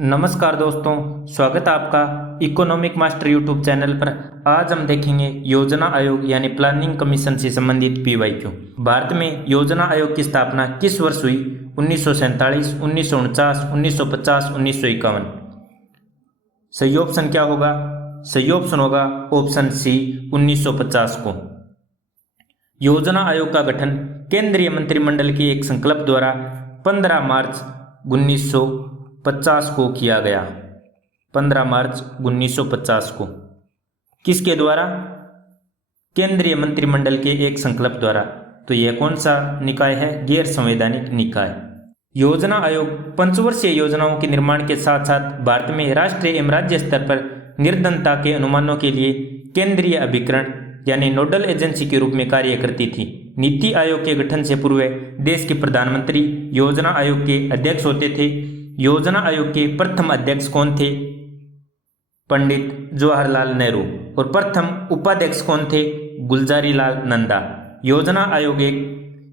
नमस्कार दोस्तों, स्वागत है आपका इकोनॉमिक मास्टर यूट्यूब चैनल पर। आज हम देखेंगे योजना आयोग यानी प्लानिंग कमीशन से संबंधित पीवाईक्यू। भारत में योजना आयोग की स्थापना किस वर्ष हुई? 1947, 1949, 1950, 1951। सही ऑप्शन क्या होगा? सही ऑप्शन होगा ऑप्शन सी 1950 को। योजना आयोग का गठन केंद्रीय मंत्रिमंडल के एक संकल्प द्वारा 15 मार्च 1950 को किया गया। 15 मार्च 1950 को किसके द्वारा? केंद्रीय मंत्रिमंडल के एक संकल्प द्वारा। तो यह कौन सा निकाय है? गैर संवैधानिक निकाय। योजना आयोग पंचवर्षीय योजनाओं के निर्माण के साथ साथ भारत में राष्ट्रीय एवं राज्य स्तर पर निर्धनता के अनुमानों के लिए केंद्रीय अभिकरण यानी नोडल एजेंसी के रूप में कार्य करती थी। नीति आयोग के गठन से पूर्व देश के प्रधानमंत्री योजना आयोग के अध्यक्ष होते थे। योजना आयोग के प्रथम अध्यक्ष कौन थे? पंडित जवाहरलाल नेहरू। और प्रथम उपाध्यक्ष कौन थे? गुलजारी लाल नंदा। योजना आयोग एक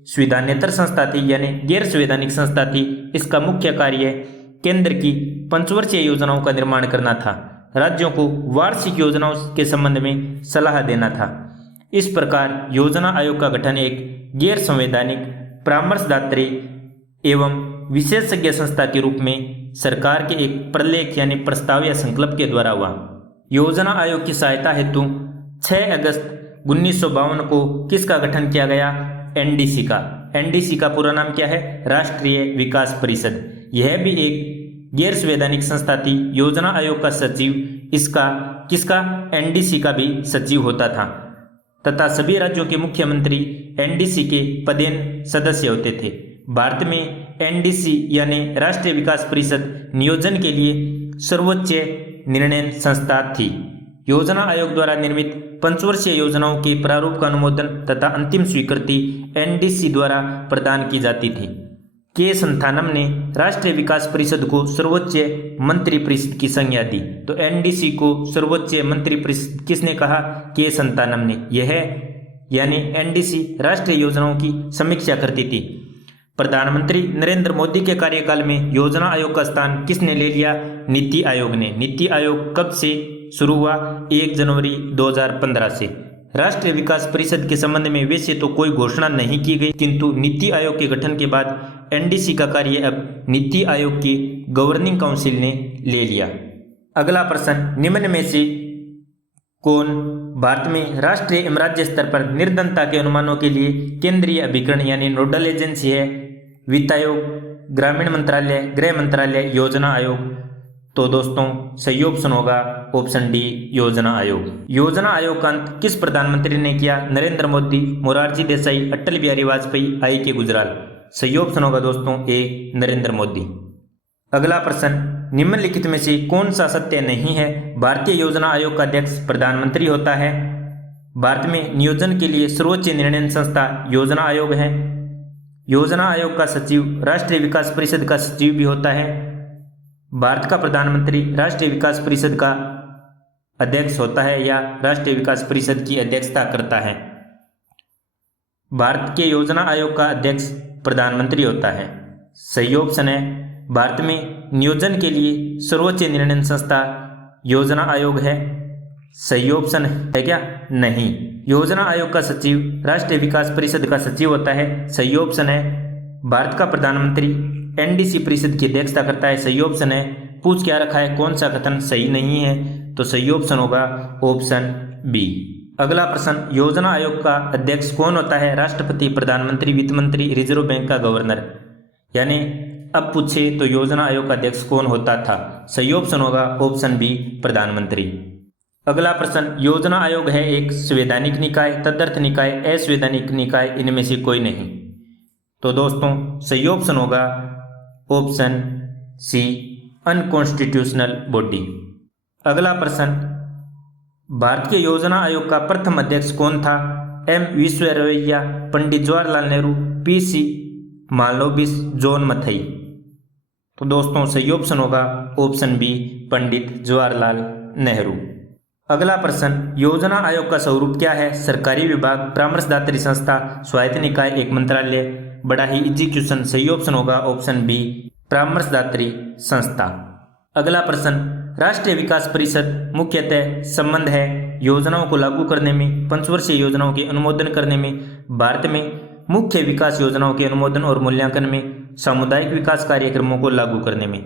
संवैधानेतर संस्था थी यानी गैर संवैधानिक संस्था थी। इसका मुख्य कार्य केंद्र की पंचवर्षीय योजनाओं का निर्माण करना था। राज्यों को वार्षिक योजनाओं के संबंध में सलाह देना था। इस प्रकार योजना आयोग का गठन एक गैर संवैधानिक परामर्शदात्री एवं विशेषज्ञ संस्था के रूप में सरकार के एक प्रलेख यानी प्रस्ताव या संकल्प के द्वारा हुआ। योजना आयोग की सहायता हेतु 6 अगस्त 1952 को किसका गठन किया गया? एनडीसी का। एनडीसी का पूरा नाम क्या है? राष्ट्रीय विकास परिषद। यह भी एक गैर संवैधानिक संस्था थी। योजना आयोग का सचिव इसका किसका? एनडीसी का भी सचिव होता था तथा सभी राज्यों के मुख्यमंत्री एनडीसी के पदेन सदस्य होते थे। भारत में एनडीसी यानी राष्ट्रीय विकास परिषद नियोजन के लिए सर्वोच्च निर्णय संस्था थी। योजना आयोग द्वारा निर्मित पंचवर्षीय योजनाओं के प्रारूप का अनुमोदन तथा अंतिम स्वीकृति एनडीसी द्वारा प्रदान की जाती थी। के संथानम ने राष्ट्रीय विकास परिषद को सर्वोच्च मंत्री परिषद की संज्ञा दी। तो एनडीसी को सर्वोच्च मंत्री परिषद किसने कहा? के संथानम ने। यह यानी एनडीसी राष्ट्रीय योजनाओं की समीक्षा करती थी। प्रधानमंत्री नरेंद्र मोदी के कार्यकाल में योजना आयोग का स्थान किसने ले लिया? नीति आयोग ने। नीति आयोग कब से शुरू हुआ? 1 जनवरी 2015 से। राष्ट्रीय विकास परिषद के संबंध में वैसे तो कोई घोषणा नहीं की गई, किंतु नीति आयोग के गठन के बाद एनडीसी का कार्य अब नीति आयोग की गवर्निंग काउंसिल ने ले लिया। अगला प्रश्न, निम्न में से कौन भारत में राष्ट्रीय एवं राज्य स्तर पर निर्धनता के अनुमानों के लिए केंद्रीय अभिकरण यानी नोडल एजेंसी है? वित्त आयोग, ग्रामीण मंत्रालय, गृह मंत्रालय, योजना आयोग। तो दोस्तों सही ऑप्शन होगा ऑप्शन डी योजना आयोग। योजना आयोग का अंत किस प्रधानमंत्री ने किया? नरेंद्र मोदी, मोरारजी देसाई, अटल बिहारी वाजपेयी, आई के गुजराल। सही ऑप्शन होगा दोस्तों ए नरेंद्र मोदी। अगला प्रश्न, निम्नलिखित में से कौन सा सत्य नहीं है? भारतीय योजना आयोग का अध्यक्ष प्रधानमंत्री होता है। भारत में नियोजन के लिए सर्वोच्च निर्णय संस्था योजना आयोग है। योजना आयोग का सचिव राष्ट्रीय विकास परिषद का सचिव भी होता है। भारत का प्रधानमंत्री राष्ट्रीय विकास परिषद का अध्यक्ष होता है या राष्ट्रीय विकास परिषद की अध्यक्षता करता है। भारत के योजना आयोग का अध्यक्ष प्रधानमंत्री होता है। सही ऑप्शन है भारत में नियोजन के लिए सर्वोच्च निर्णय संस्था योजना आयोग है। सही ऑप्शन है क्या? नहीं। योजना आयोग का सचिव राष्ट्रीय विकास परिषद का सचिव होता है। सही ऑप्शन है भारत का प्रधानमंत्री एनडीसी परिषद की अध्यक्षता करता है। सही ऑप्शन है। पूछ क्या रखा है? कौन सा कथन सही नहीं है? तो सही ऑप्शन होगा ऑप्शन बी। अगला प्रश्न, योजना आयोग का अध्यक्ष कौन होता है? राष्ट्रपति, प्रधानमंत्री, वित्त मंत्री, रिजर्व बैंक का गवर्नर। यानी अब पूछे तो योजना आयोग का अध्यक्ष कौन होता था? सही ऑप्शन होगा ऑप्शन बी प्रधानमंत्री। अगला प्रश्न, योजना आयोग है एक संवैधानिक निकाय, तदर्थ निकाय, असंवैधानिक निकाय, इनमें से कोई नहीं। तो दोस्तों सही ऑप्शन होगा ऑप्शन सी अनकॉन्स्टिट्यूशनल बॉडी। अगला प्रश्न, भारत के योजना आयोग का प्रथम अध्यक्ष कौन था? M Visvesvaraya, Pandit Jawaharlal Nehru, PC Malviya, John Mathai. तो दोस्तों सही ऑप्शन होगा ऑप्शन बी पंडित जवाहरलाल नेहरू। अगला प्रश्न, योजना आयोग का स्वरूप क्या है? सरकारी विभाग, परामर्शदात्री संस्था, स्वायत्त निकाय, एक मंत्रालय, बड़ा ही एग्जीक्यूशन। सही ऑप्शन होगा ऑप्शन बी परामर्शदात्री संस्था। अगला प्रश्न, राष्ट्रीय विकास परिषद मुख्यतः संबंध है योजनाओं को लागू करने में, पंचवर्षीय योजनाओं के अनुमोदन करने में, भारत में मुख्य विकास योजनाओं के अनुमोदन और मूल्यांकन में, सामुदायिक विकास कार्यक्रमों को लागू करने में।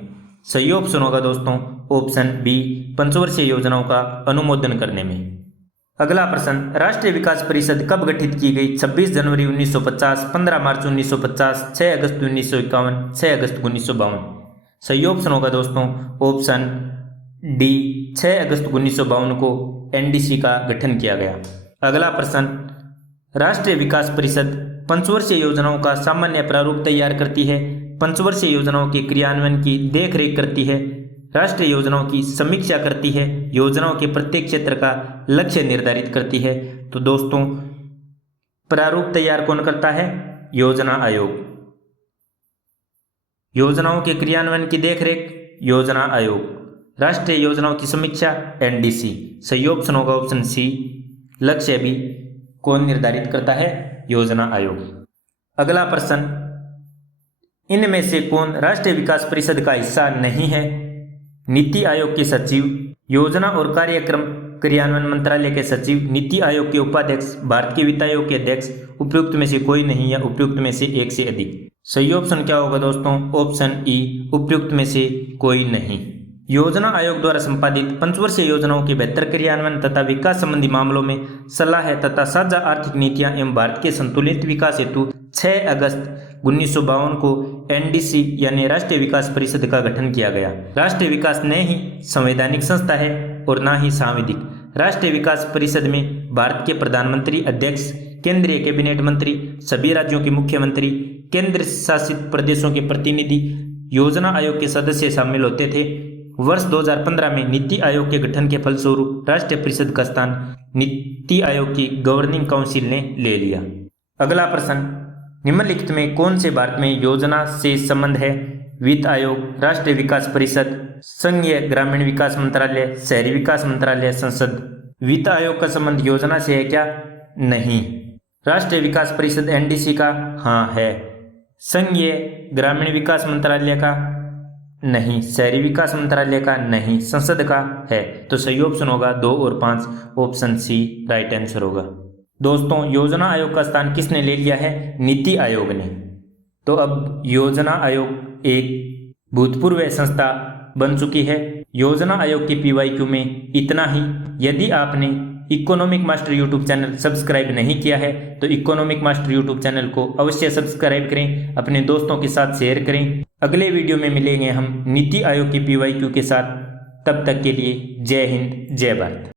सही ऑप्शन होगा दोस्तों ऑप्शन बी, पंचवर्षीय योजनाओं का अनुमोदन करने में। अगला प्रश्न, राष्ट्रीय विकास परिषद कब गठित की गई? 26 जनवरी 1950, 15 मार्च 1950, 6 अगस्त 1951, 6 अगस्त 1952। सही ऑप्शन होगा दोस्तों ऑप्शन डी, 6 अगस्त 1952 को एनडीसी का गठन किया गया। अगला प्रश्न, राष्ट्रीय विकास परिषद पंचवर्षीय योजनाओं का सामान्य प्रारूप तैयार करती है, पंचवर्षीय योजनाओं के क्रियान्वयन की देखरेख करती है, राष्ट्रीय योजनाओं की समीक्षा करती है, योजनाओं के प्रत्येक क्षेत्र का लक्ष्य निर्धारित करती है। तो दोस्तों प्रारूप तैयार कौन करता है? योजना आयोग। योजनाओं के क्रियान्वयन की देखरेख योजना आयोग, राष्ट्रीय योजनाओं की समीक्षा एनडीसी। सही ऑप्शन होगा ऑप्शन सी, लक्ष्य भी कौन निर्धारित करता है? योजना आयोग। अगला प्रश्न, इनमें से कौन राष्ट्रीय विकास परिषद का हिस्सा नहीं है? नीति आयोग के सचिव, योजना और कार्यक्रम क्रियान्वयन मंत्रालय के सचिव, नीति आयोग के उपाध्यक्ष, भारत के वित्त आयोग के अध्यक्ष, उपयुक्त में से कोई नहीं या उपयुक्त में से एक से अधिक। सही ऑप्शन क्या होगा दोस्तों? ऑप्शन ई, उपयुक्त में से कोई नहीं। योजना आयोग द्वारा संपादित पंचवर्षीय योजनाओं के बेहतर क्रियान्वयन तथा विकास संबंधी मामलों में सलाह तथा साझा आर्थिक नीतियां एवं भारत के संतुलित विकास हेतु 6 अगस्त 1952 को एनडीसी यानी राष्ट्रीय विकास परिषद का गठन किया गया। राष्ट्रीय विकास न ही संवैधानिक संस्था है और न ही सांविधिक। राष्ट्रीय विकास परिषद में भारत के प्रधानमंत्री, अध्यक्ष, केंद्रीय कैबिनेट मंत्री, सभी राज्यों के मुख्यमंत्री, केंद्र शासित प्रदेशों के प्रतिनिधि, योजना आयोग के सदस्य शामिल होते थे। वर्ष 2015 में नीति आयोग के गठन के फलस्वरूप राष्ट्रीय परिषद का स्थान नीति आयोग की गवर्निंग काउंसिल ने ले लिया। अगला प्रश्न, निम्नलिखित में कौन से भारत में योजना से संबंध है? वित्त आयोग, राष्ट्रीय विकास परिषद, संघीय ग्रामीण विकास मंत्रालय, शहरी विकास मंत्रालय, संसद। वित्त आयोग का संबंध योजना से है क्या? नहीं। राष्ट्रीय विकास परिषद एनडीसी का? हाँ है। संघीय ग्रामीण विकास मंत्रालय का? नहीं। शहरी विकास मंत्रालय का? नहीं। संसद का है। तो सही ऑप्शन होगा 2 और 5, ऑप्शन सी राइट आंसर होगा। दोस्तों योजना आयोग का स्थान किसने ले लिया है? नीति आयोग ने। तो अब योजना आयोग एक भूतपूर्व संस्था बन चुकी है। योजना आयोग की PYQ में इतना ही। यदि आपने economic master YouTube channel subscribe नहीं किया है तो इकोनॉमिक मास्टर यूट्यूब चैनल को अवश्य सब्सक्राइब करें, अपने दोस्तों के साथ शेयर करें। अगले वीडियो में मिलेंगे हम नीति आयोग की PYQ के साथ। तब तक के लिए जय हिंद, जय भारत।